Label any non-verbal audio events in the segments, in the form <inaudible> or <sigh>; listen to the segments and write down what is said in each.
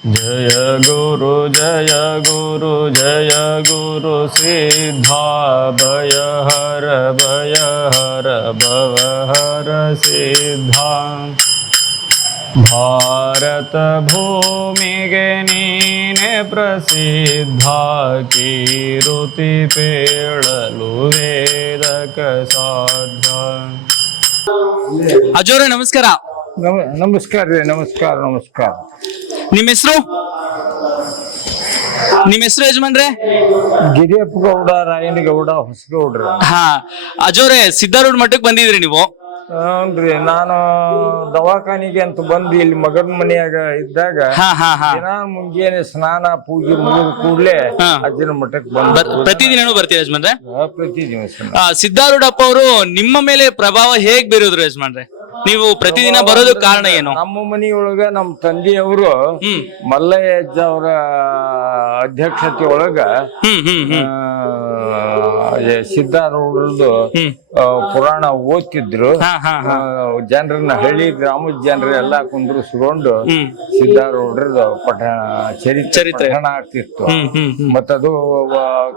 जय गुरु जय गुरु जय गुरु सिद्धा भय हर भय हर भव हर सिद्धा ಭಾರತ ಭೂಮಿಗೆ ನೀನೆ ಪ್ರಸಿದ್ಧ ಕೀರುತಿ ಪೇಳಲು ವೇದಕ ಸಾಧ್ಯ ಅಜೋರೆ ನಮಸ್ಕಾರ ನಮ ನಮಸ್ಕಾರ ರೀ ನಮಸ್ಕಾರ ನಮಸ್ಕಾರ. ನಿಮ್ಮ ಹೆಸರು? ನಿಮ್ಮ ಹೆಸರು ಯಜಮಾನ್ರೆ? ಗಿರಿಯಪ್ಪ ಗೌಡ ರಾಯನಗೌಡ ಹೊಸಗೌಡ್ರ. ಹಾ. ಅಜೋರೆ ಸಿದ್ಧಾರೂಢ ಮಠಕ್ಕೆ ಬಂದಿದ್ರಿ ನೀವು? ಹ್ಞೂನ್ರಿ ನಾನು ದವಾಖಾನಿಗೆ ಅಂತ ಬಂದು ಇಲ್ಲಿ ಮಗನ ಮನೆಯಾಗ ಇದ್ದಾಗ ಹಾ ಹಾ ಹಾ. ದಿನ ಮುಂಜಾನೆ ಸ್ನಾನ ಪೂಜೆ ಮುಗಿದ ಕೂಡಲೇ. ಅಜ್ಜನ ಮಠಕ್ಕೆ ಬಂದ ಪ್ರತಿದಿನ ಪ್ರತಿದಿನನೂ ಬರ್ತೀರಾ ಯಜಮಾನ್ರೆ? ಪ್ರತಿದಿನ ಆ, ಸಿದ್ಧಾರೂಢಪ್ಪ ಅವರು ನಿಮ್ಮ ಮೇಲೆ ಪ್ರಭಾವ ಹೇಗ್ ಬೀರಿದ್ರು ಯಜಮಾನ್ರೆ? ನೀವು ಪ್ರತಿದಿನ ಬರೋದು ಕಾರಣ ಏನು? ನಮ್ಮ ಮನೆಯೊಳಗ ನಮ್ಮ ತಂದೆಯವರು ಹ್ಮ್. ಮಲ್ಲಯ್ಯ ಅಜ್ಜ ಅವರ ಅಧ್ಯಕ್ಷತೆ ಒಳಗ ಹ್ಮ್ ಹ್ಮ್ ಹ್ಮ್. ಸಿದ್ಧಾರೂಢರದು ಹ್ಮ್. ಆ, ಪುರಾಣ ಓದ್ತಿದ್ರು. ಹಾ. ಜನರನ್ನ ಹಳ್ಳಿ ಗ್ರಾಮದ ಜನರ ಎಲ್ಲಾ ಕುಂದ್ರಿಸ್ಕೊಂಡು ಸಿದ್ಧಾರೂಢರದ ಪಠ ಚರಿತ್ರೆ ಆಗ್ತಿತ್ತು. ಮತ್ತ ಅದು ಹ್ಮ್. ಮತ್ತದು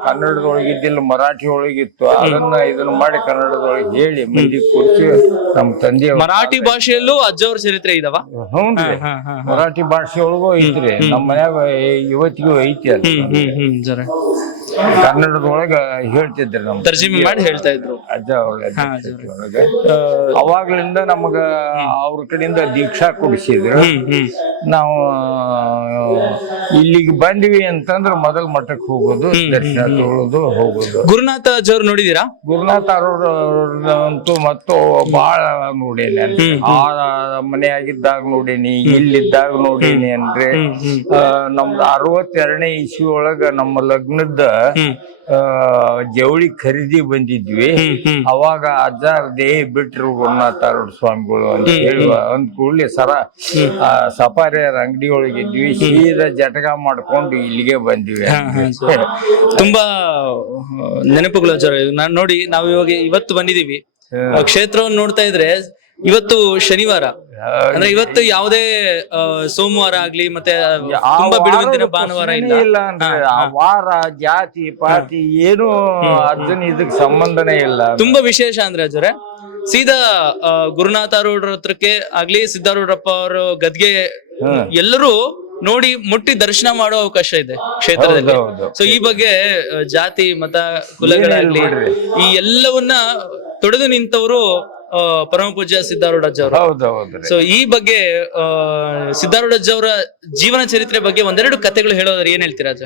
ಕನ್ನಡದೊಳಗಿದ್ದಿಲ್ಲ ಮರಾಠಿ ಒಳಗಿತ್ತು ಅದನ್ನ ಇದನ್ನ ಮಾಡಿ ಕನ್ನಡದೊಳಗೆ ಹೇಳಿ ಮಂದಿ ಕೂರಿಸಿ ನಮ್ಮ ತಂದೆ ಮರಾಠಿ ಭಾಷೆಯಲ್ಲೂ ಅಜ್ಜವ್ರ ಚರಿತ್ರೆ ಇದಾವ? ಹ್ಞೂನ್ರಿ ಮರಾಠಿ ಭಾಷೆಯೊಳಗೂ ಐತ್ರಿ. ನಮ್ಮ ಮನ್ಯಾಗ ಇವತ್ತಿಗೂ ಐತಿ ಅದು. ಕನ್ನಡದೊಳಗ ಹೇಳ್ತಿದ್ರು ನಮ್ಗೆ. ತರ್ಜಿಮೆ ಮಾಡಿ ಹೇಳ್ತಾ ಇದ್ರು. ಅಜ್ಜ ಅವಾಗ್ಲಿಂದ ನಮಗ ಅವ್ರ ಕಡೆಯಿಂದ ದೀಕ್ಷಾ ಕೊಡಿಸಿದ್ರು. ನಾವು ಇಲ್ಲಿಗೆ ಬಂದ್ವಿ ಅಂತಂದ್ರ ಮೊದಲ ಮಠಕ್ಕೆ ಹೋಗೋದು ದರ್ಶನ ತಗೊಳ್ಳೋದು ಹೋಗೋದು. ಗುರುನಾಥ ಅಜ್ಜವ್ರು ನೋಡಿದೀರಾ? ಗುರುನಾಥ ಅಂತೂ ಮತ್ತು ಬಹಳ ನೋಡೇನಿ ಆ ಆ ಮನೆಯಾಗಿದ್ದಾಗ ನೋಡೇನಿ ಇಲ್ಲಿದ್ದಾಗ ನೋಡೇನಿ ಅಂದ್ರೆ ನಮ್ದು ಅರವತ್ತೆರಡನೇ ಇಸ್ವಿ ಒಳಗ ನಮ್ಮ ಲಗ್ನದ ಜವಳಿ ಖರೀದಿ ಬಂದಿದ್ವಿ. ಅವಾಗ ಅಜ್ಜಾರ್ ದೇಹ ಬಿಟ್ರು ಗುರುನಾಥ ಸ್ವಾಮಿಗಳು ಅಂತ ಹೇಳುವ ಅಂದ್ಕೊಳ್ಳಿ ಕೂಡಲೇ ಸರ ಆ, ಸಫಾರಿಯರ್ ಅಂಗಡಿ ಒಳಗೆ ಇದ್ವಿ ಸೀದಾ ಜಟಕ ಮಾಡ್ಕೊಂಡು ಇಲ್ಲಿಗೆ ಬಂದ್ವಿ. ತುಂಬಾ ನೆನಪುಗಳು ಸರ್ ನಾನ್ ನೋಡಿ ನಾವು ಇವಾಗ ಇವತ್ತು ಬಂದಿದೀವಿ ಕ್ಷೇತ್ರವನ್ನು ನೋಡ್ತಾ ಇದ್ರೆ ಇವತ್ತು ಶನಿವಾರ. ಅಂದ್ರೆ ಇವತ್ತು ಯಾವುದೇ ಸೋಮವಾರ ಆಗ್ಲಿ ಮತ್ತೆ ತುಂಬಾ ಬಿಡುವಿನ ದಿನ ಭಾನುವಾರ ಇಲ್ಲ. ವಾರ ಜಾತಿ ಪಾತಿ ಏನು ಅರ್ಜುನ ಇದಕ್ ಸಂಬಂಧನೇ ಇಲ್ಲ. ತುಂಬಾ ವಿಶೇಷ ಅಂದ್ರೆ ಅಜ್ಜವ್ರೆ ಸೀದಾ ಗುರುನಾಥ ರೋಡ್ರ ಹತ್ರಕ್ಕೆ ಆಗ್ಲಿ ಸಿದ್ದಾರೂಢಪ್ಪ ಅವರು ಗದ್ಗೆ. ಎಲ್ಲರೂ ನೋಡಿ ಮುಟ್ಟಿ ದರ್ಶನ ಮಾಡೋ ಅವಕಾಶ ಇದೆ ಕ್ಷೇತ್ರದಲ್ಲಿ. ಸೊ ಈ ಬಗ್ಗೆ ಜಾತಿ ಮತ ಕುಲಗಳಾಗ್ಲಿ ಈ ಎಲ್ಲವನ್ನ ತೊಡೆದು ನಿಂತವರು ಪರಮ ಪೂಜ್ಯ ಸಿದ್ಧಾರೂಢಜ್ಜ ಅವರು. ಸೊ ಈ ಬಗ್ಗೆ ಆ, ಸಿದ್ಧಾರೂಢಜ್ಜ ಅವರ ಜೀವನ ಚರಿತ್ರೆ ಬಗ್ಗೆ ಒಂದೆರಡು ಕಥೆಗಳು ಹೇಳೋದ್ರೆ ಏನ್ ಹೇಳ್ತೀರಾ ಅಜ್ಜ?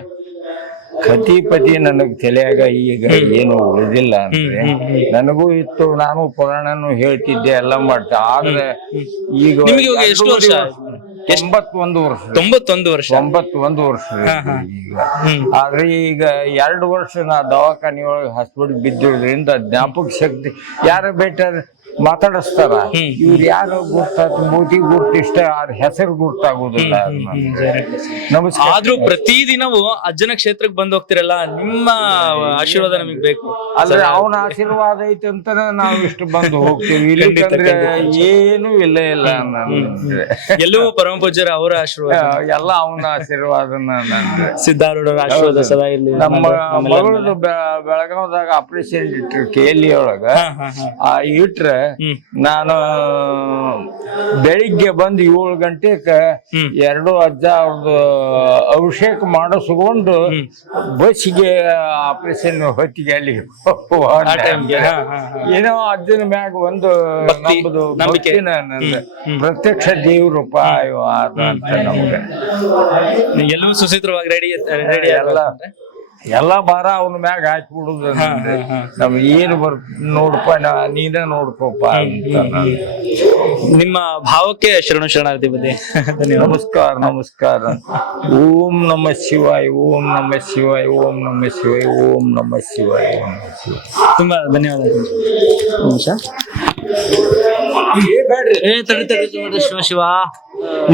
ಕತಿಪತಿ ನನಗ್ ತಲೆಯಾಗ ಈಗ ಏನು ಉಳಿದಿಲ್ಲ ಅಂದ್ರೆ ನನಗೂ ಇತ್ತು ನಾನು ಪುರಾಣನು ಹೇಳ್ತಿದ್ದೆ ಎಲ್ಲ ಮಾಡ್ತೆ. ಆದ್ರೆ ಈಗ ಎಷ್ಟು ವರ್ಷ? ತೊಂಬತ್ತೊಂದು ವರ್ಷ. ತೊಂಬತ್ತೊಂದು ವರ್ಷ. ತೊಂಬತ್ತೊಂದು ವರ್ಷ ಈಗ. ಆದ್ರೆ ಈಗ ಎರಡು ವರ್ಷ ನಾ ದವಾಖಾನೆ ಒಳಗೆ ಹಾಸ್ಪಿಟಲ್ ಬಿದ್ದಿರೋದ್ರಿಂದ ಜ್ಞಾಪಕ ಶಕ್ತಿ ಯಾರ ಬೇಟಾರ ಮಾತಾಡಿಸ್ತಾರ? ಇವ್ರು ಯಾರು ಗುರ್ತಾತ ಮೂತಿ ಗುರ್ತಿಷ್ಟ ಅದ್ರ ಹೆಸರು ಗುರ್ತಾಗೋದಿಲ್ಲ ನಮಸ್ಕಾರ. ಆದ್ರೂ ಪ್ರತಿದಿನವೂ ಅಜ್ಜನ ಕ್ಷೇತ್ರಕ್ಕೆ ಬಂದು ಹೋಗ್ತಿರಲ್ಲ ನಿಮ್ಮ ಆಶೀರ್ವಾದ ನಮಗ್ ಬೇಕು. ಅಂದ್ರೆ ಅವನ ಆಶೀರ್ವಾದ ಐತೆ ಅಂತ ನಾವು ಇಷ್ಟು ಬಂದು ಹೋಗ್ತೀವಿ. ಇಲ್ಲಿ ಏನು ಇಲ್ಲ ಇಲ್ಲ. ಎಲ್ಲವೂ ಪರಮ ಪೂಜ್ಯರ ಅವರ ಆಶೀರ್ವಾದ. ಎಲ್ಲ ಅವನ ಆಶೀರ್ವಾದನ ನನ್ಗೆ ಸಿದ್ಧಾರೂಢರ ಆಶೀರ್ವಾದ ಸದಾ ಇಲ್ಲಿ ನಮ್ಮ ಮಗಳದು ಬೆಳಗಾವದಾಗ ಆಪರೇಷನ್ ಇಟ್ರು ಕೇಲಿ ಒಳಗ. ಆ ಇಟ್ರೆ ನಾನು ಬೆಳಿಗ್ಗೆ ಬಂದು ಏಳು ಗಂಟೆಕ ಎರಡು ಅಜ್ಜ ಅವ್ರದ್ದು ಅಭಿಷೇಕ ಮಾಡಿಸ್ಕೊಂಡು ಬಸ್ಗೆ ಆಪರೇಷನ್ ಹೊತ್ತಿಗೆ ಅಲ್ಲಿ. ಏನೋ ಅಜ್ಜನ ಮ್ಯಾಗ ಒಂದು ನಂಬಿಕೆ. ಪ್ರತ್ಯಕ್ಷ ದೇವ್ರಪ್ಪ ಇವ ಆದ ಅಂತ ನಮ್ಗೆ ಎಲ್ಲವೂ ಸುಸೂತ್ರವಾಗಿ ರೆಡಿ ರೆಡಿ ಎಲ್ಲ ಎಲ್ಲ ಭಾರ ಅವನ ಮ್ಯಾಗ ಹಾಕ್ಬಿಡುದು ನಮ್ ಏನು ಬರ್ ನೋಡಪ್ಪ ನೀನೇ ನೋಡ್ಕೋಪ ಅಂತ ನಾನು. ನಿಮ್ಮ ಭಾವಕ್ಕೆ ಶರಣ ಶರಣಾರ್ಥಿ ಬುದ್ಧಿ <laughs> ಧನ್ಯವಾದ. ನಮಸ್ಕಾರ ನಮಸ್ಕಾರ. ಓಂ ನಮ ಶಿವಾಯ ಓಂ ನಮ ಶಿವಾಯ ಓಂ ನಮ ಶಿವಾಯ ಓಂ ನಮ ಶಿವಾಯ ಓಂ ನಮ ಶಿವಾಯ. ತುಂಬಾ ಧನ್ಯವಾದ. ನಿಮಿಷ. ಏ ತಡಿ ತಡಿ ತಡಿ, ಶಿವ ಶಿವ.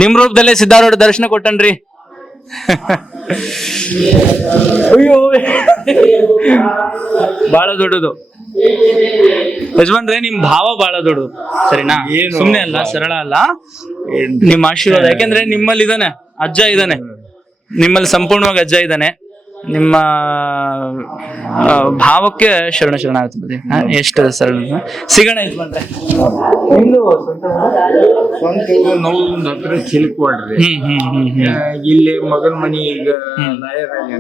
ನಿಮ್ ರೂಪದಲ್ಲೇ ಸಿದ್ಧಾರೂಢ ದರ್ಶನ ಕೊಟ್ಟನ್ರಿ. ಅಯ್ಯೋ. ಬಹಳ ದೊಡ್ಡದು. ಯಜಮಾನ್ರೆ ನಿಮ್ ಭಾವ ಬಹಳ ದೊಡ್ಡದು. ಸರಿನಾ? ಸುಮ್ನೆ ಅಲ್ಲ ಸರಳ ಅಲ್ಲ. ನಿಮ್ ಆಶೀರ್ವಾದ ಯಾಕೆಂದ್ರೆ ನಿಮ್ಮಲ್ಲಿ ಇದಾನೆ ಅಜ್ಜ ಇದಾನೆ ನಿಮ್ಮಲ್ಲಿ ಸಂಪೂರ್ಣವಾಗಿ ಅಜ್ಜ ಇದ್ದಾನೆ. ನಿಮ್ಮ ಭಾವಕ್ಕೆ ಶರಣ ಶರಣ ಆಗ್ತದೆ ಎಷ್ಟು ಸರಳ. ಸಿಗೋಣ ಇದು ಬಂದ್ರೆ. ಇಲ್ಲಿ ಮಗನ ಮನಿ ಈಗ ಲಾಯರ್ ಆಗಿ